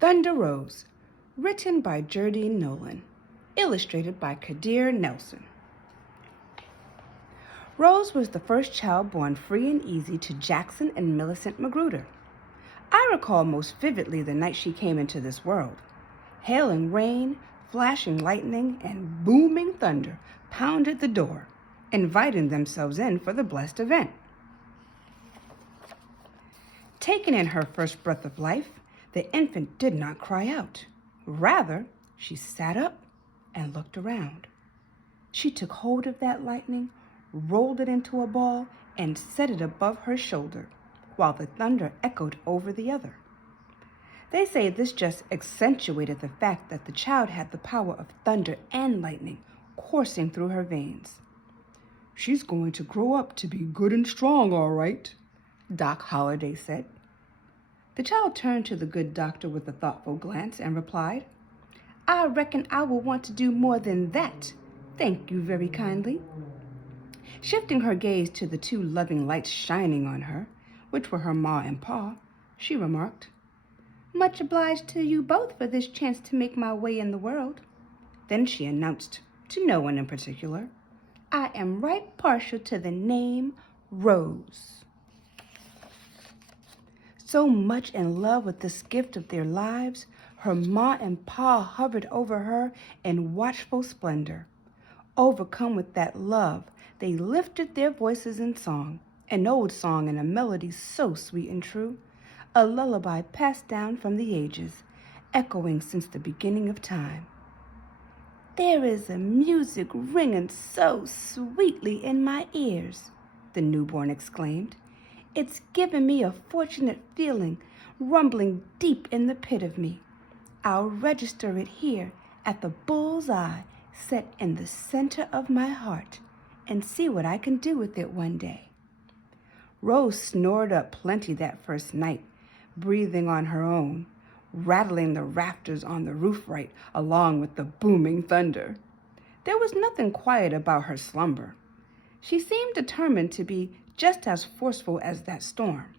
Thunderrose, written by Jerdine Nolen, illustrated by Kadir Nelson. Rose was the first child born free and easy to Jackson and Millicent Magruder. I recall most vividly the night she came into this world. Hail and rain, flashing lightning, and booming thunder pounded the door, inviting themselves in for the blessed event. Taking in her first breath of life, the infant did not cry out. Rather, she sat up and looked around. She took hold of that lightning, rolled it into a ball, and set it above her shoulder, while the thunder echoed over the other. They say this just accentuated the fact that the child had the power of thunder and lightning coursing through her veins. "She's going to grow up to be good and strong, all right," Doc Holliday said. The child turned to the good doctor with a thoughtful glance and replied, "I reckon I will want to do more than that. Thank you very kindly." Shifting her gaze to the two loving lights shining on her, which were her ma and pa, she remarked, "Much obliged to you both for this chance to make my way in the world." Then she announced, to no one in particular, "I am right partial to the name Rose." So much in love with this gift of their lives, her ma and pa hovered over her in watchful splendor. Overcome with that love, they lifted their voices in song, an old song and a melody so sweet and true, a lullaby passed down from the ages, echoing since the beginning of time. "There is a music ringing so sweetly in my ears," the newborn exclaimed. "It's given me a fortunate feeling, rumbling deep in the pit of me. I'll register it here at the bull's eye set in the center of my heart and see what I can do with it one day." Rose snored up plenty that first night, breathing on her own, rattling the rafters on the roof right along with the booming thunder. There was nothing quiet about her slumber. She seemed determined to be just as forceful as that storm.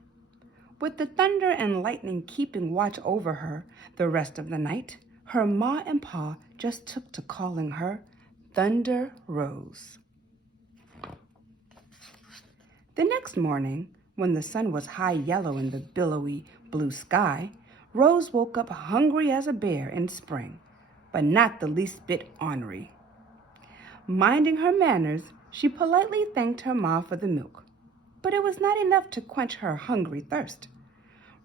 With the thunder and lightning keeping watch over her the rest of the night, her ma and pa just took to calling her Thunder Rose. The next morning, when the sun was high yellow in the billowy blue sky, Rose woke up hungry as a bear in spring, but not the least bit ornery. Minding her manners, she politely thanked her ma for the milk, but it was not enough to quench her hungry thirst.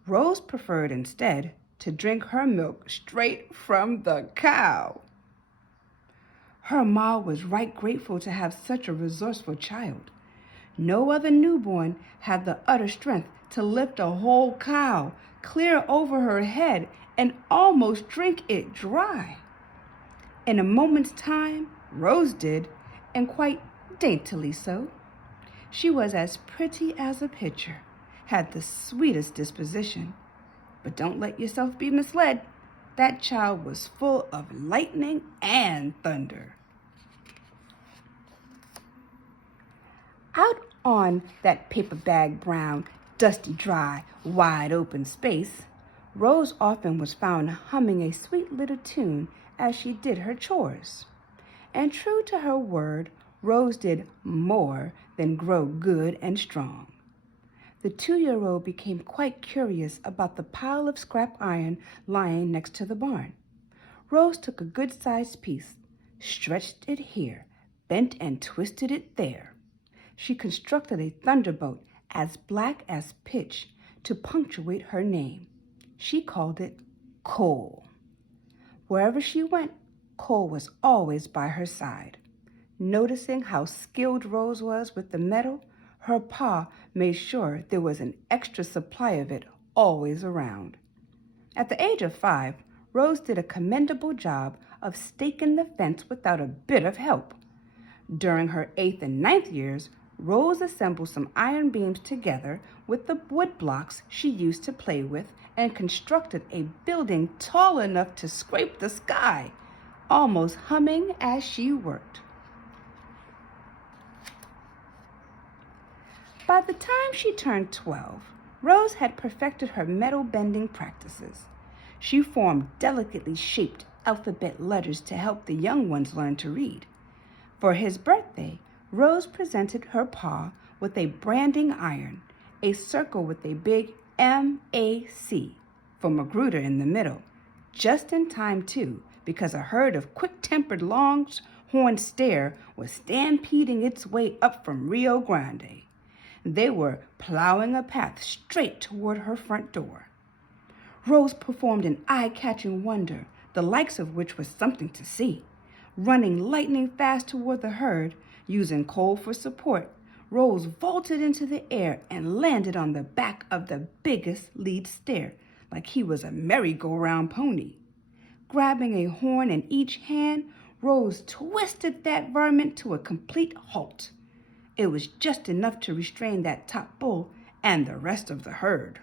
Rose preferred instead to drink her milk straight from the cow. Her ma was right grateful to have such a resourceful child. No other newborn had the utter strength to lift a whole cow clear over her head and almost drink it dry. In a moment's time, Rose did, and quite daintily so. She was as pretty as a picture, had the sweetest disposition. But don't let yourself be misled. That child was full of lightning and thunder. Out on that paper bag brown, dusty dry, wide open space, Rose often was found humming a sweet little tune as she did her chores. And true to her word, Rose did more than grow good and strong. The 2-year-old became quite curious about the pile of scrap iron lying next to the barn. Rose took a good-sized piece, stretched it here, bent and twisted it there. She constructed a thunderbolt as black as pitch to punctuate her name. She called it Coal. Wherever she went, Coal was always by her side. Noticing how skilled Rose was with the metal, her pa made sure there was an extra supply of it always around. At the age of 5, Rose did a commendable job of staking the fence without a bit of help. During her 8th and 9th years, Rose assembled some iron beams together with the wood blocks she used to play with and constructed a building tall enough to scrape the sky, almost humming as she worked. By the time she turned 12, Rose had perfected her metal bending practices. She formed delicately shaped alphabet letters to help the young ones learn to read. For his birthday, Rose presented her pa with a branding iron, a circle with a big M-A-C for Magruder in the middle, just in time too, because a herd of quick-tempered longhorn steer was stampeding its way up from Rio Grande. They were plowing a path straight toward her front door. Rose performed an eye-catching wonder, the likes of which was something to see. Running lightning fast toward the herd, using Cole for support, Rose vaulted into the air and landed on the back of the biggest lead steer, like he was a merry-go-round pony. Grabbing a horn in each hand, Rose twisted that varmint to a complete halt. It was just enough to restrain that top bull and the rest of the herd.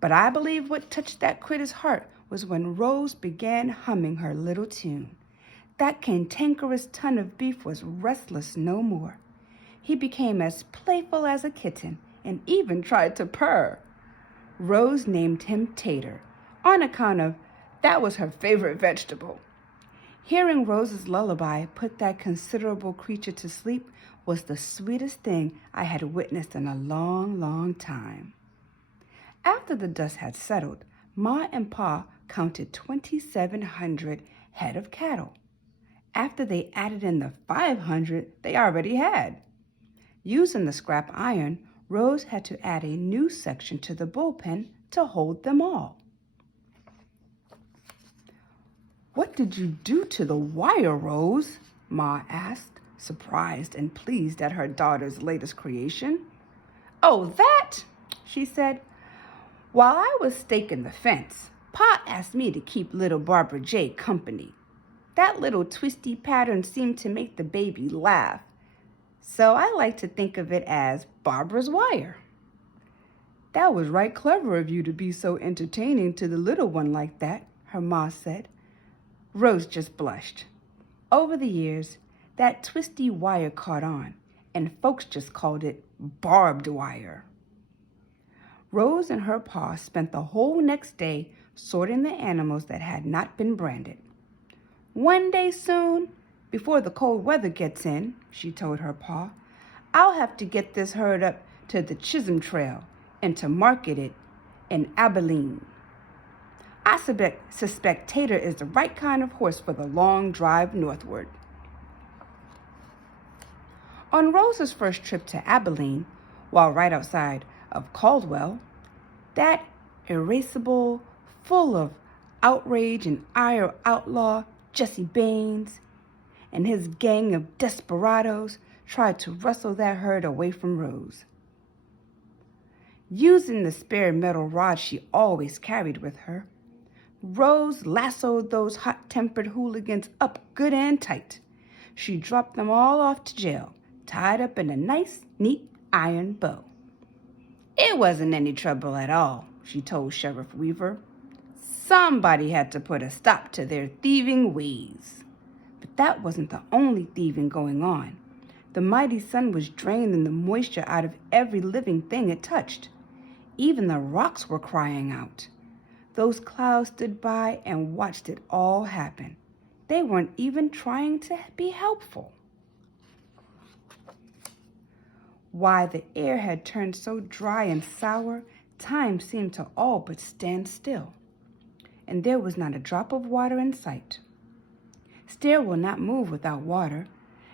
But I believe what touched that critter's heart was when Rose began humming her little tune. That cantankerous ton of beef was restless no more. He became as playful as a kitten and even tried to purr. Rose named him Tater, on account of that was her favorite vegetable. Hearing Rose's lullaby put that considerable creature to sleep was the sweetest thing I had witnessed in a long, long time. After the dust had settled, Ma and Pa counted 2,700 head of cattle, after they added in the 500 they already had. Using the scrap iron, Rose had to add a new section to the bullpen to hold them all. "What did you do to the wire, Rose?" Ma asked, surprised and pleased at her daughter's latest creation. "Oh, that," she said. "While I was staking the fence, Pa asked me to keep little Barbara J company. That little twisty pattern seemed to make the baby laugh, so I like to think of it as Barbara's wire." "That was right clever of you to be so entertaining to the little one like that," her ma said. Rose just blushed. Over the years, that twisty wire caught on, and folks just called it barbed wire. Rose and her pa spent the whole next day sorting the animals that had not been branded. "One day soon, before the cold weather gets in," she told her pa, "I'll have to get this herd up to the Chisholm Trail and to market it in Abilene. I suspect Tater is the right kind of horse for the long drive northward." On Rose's first trip to Abilene, while right outside of Caldwell, that irascible, full of outrage and ire outlaw Jesse Baines and his gang of desperados tried to wrestle that herd away from Rose. Using the spare metal rod she always carried with her, Rose lassoed those hot-tempered hooligans up good and tight. She dropped them all off to jail, tied up in a nice, neat iron bow. "It wasn't any trouble at all," she told Sheriff Weaver. "Somebody had to put a stop to their thieving ways." But that wasn't the only thieving going on. The mighty sun was draining the moisture out of every living thing it touched. Even the rocks were crying out. Those clouds stood by and watched it all happen. They weren't even trying to be helpful. Why, the air had turned so dry and sour, time seemed to all but stand still. And there was not a drop of water in sight. Steer will not move without water,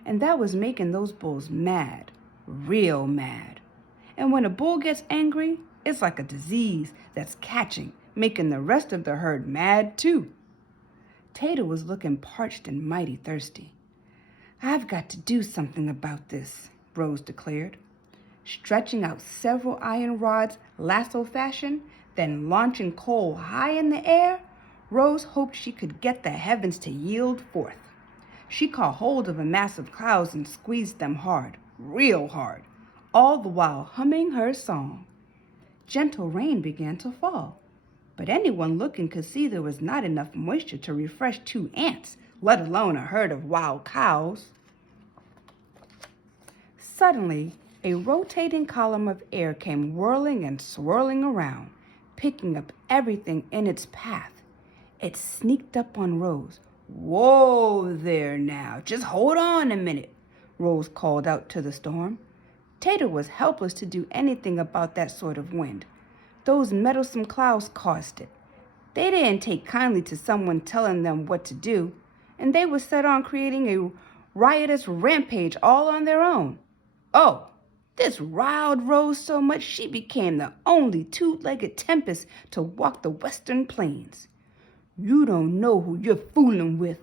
and that was making those bulls mad, real mad. And when a bull gets angry, it's like a disease that's catching, making the rest of the herd mad too. Tater was looking parched and mighty thirsty. "I've got to do something about this," Rose declared. Stretching out several iron rods lasso fashion, then launching Cole high in the air, Rose hoped she could get the heavens to yield forth. She caught hold of a mass of clouds and squeezed them hard, real hard, all the while humming her song. Gentle rain began to fall, but anyone looking could see there was not enough moisture to refresh 2 ants, let alone a herd of wild cows. Suddenly, a rotating column of air came whirling and swirling around, picking up everything in its path. It sneaked up on Rose. "Whoa there now, just hold on a minute," Rose called out to the storm. Tater was helpless to do anything about that sort of wind. Those meddlesome clouds caused it. They didn't take kindly to someone telling them what to do, and they were set on creating a riotous rampage all on their own. Oh, this riled Rose so much she became the only two-legged tempest to walk the western plains. "You don't know who you're fooling with,"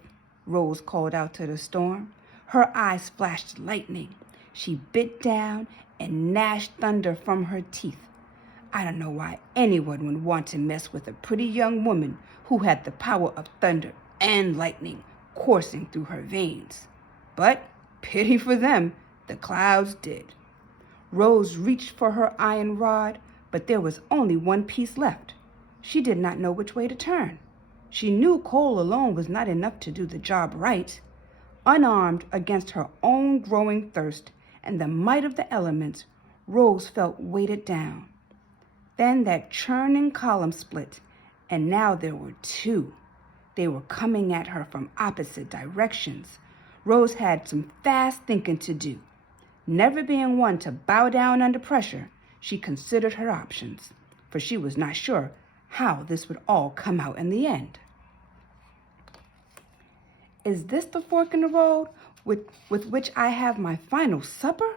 Rose called out to the storm. Her eyes flashed lightning. She bit down and gnashed thunder from her teeth. I don't know why anyone would want to mess with a pretty young woman who had the power of thunder and lightning coursing through her veins. But pity for them, the clouds did. Rose reached for her iron rod, but there was only one piece left. She did not know which way to turn. She knew coal alone was not enough to do the job right. Unarmed against her own growing thirst and the might of the elements, Rose felt weighted down. Then that churning column split, and now there were two. They were coming at her from opposite directions. Rose had some fast thinking to do. Never being one to bow down under pressure, she considered her options, for she was not sure how this would all come out in the end. Is this the fork in the road with which I have my final supper?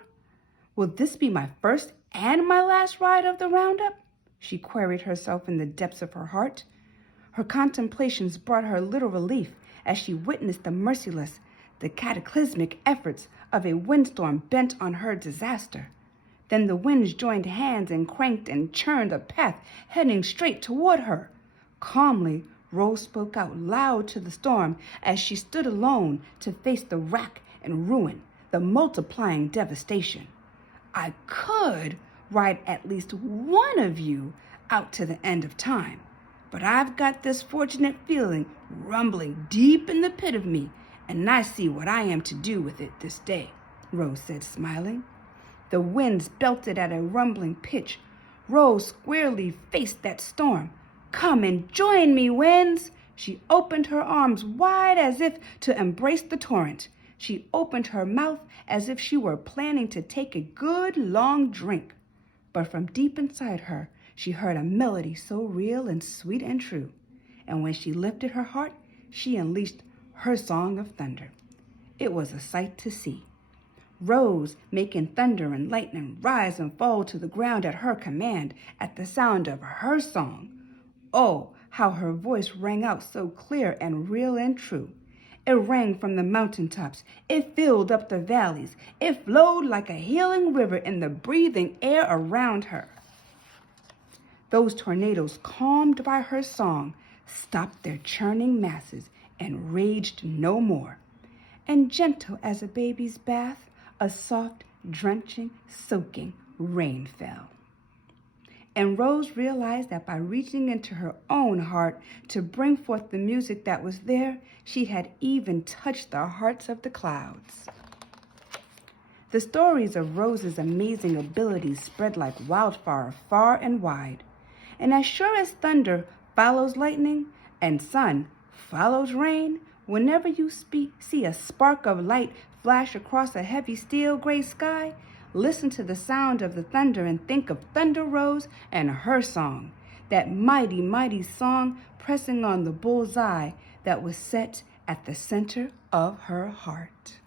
Will this be my first and my last ride of the roundup? She queried herself in the depths of her heart. Her contemplations brought her little relief as she witnessed the merciless, the cataclysmic efforts of a windstorm bent on her disaster. Then the winds joined hands and cranked and churned a path heading straight toward her. Calmly, Rose spoke out loud to the storm as she stood alone to face the wrack and ruin, the multiplying devastation. "I could ride at least one of you out to the end of time, but I've got this fortunate feeling rumbling deep in the pit of me, and I see what I am to do with it this day," Rose said, smiling. The winds belted at a rumbling pitch. Rose squarely faced that storm. "Come and join me, winds!" She opened her arms wide as if to embrace the torrent. She opened her mouth as if she were planning to take a good long drink. But from deep inside her, she heard a melody so real and sweet and true. And when she lifted her heart, she unleashed her song of thunder. It was a sight to see. Rose making thunder and lightning rise and fall to the ground at her command at the sound of her song. Oh, how her voice rang out so clear and real and true. It rang from the mountaintops. It filled up the valleys. It flowed like a healing river in the breathing air around her. Those tornadoes, calmed by her song, stopped their churning masses and raged no more. And gentle as a baby's bath, a soft, drenching, soaking rain fell. And Rose realized that by reaching into her own heart to bring forth the music that was there, she had even touched the hearts of the clouds. The stories of Rose's amazing abilities spread like wildfire far and wide. And as sure as thunder follows lightning and sun follows rain, whenever you see a spark of light flash across a heavy steel gray sky, listen to the sound of the thunder and think of Thunderrose and her song, that mighty, mighty song pressing on the bullseye that was set at the center of her heart.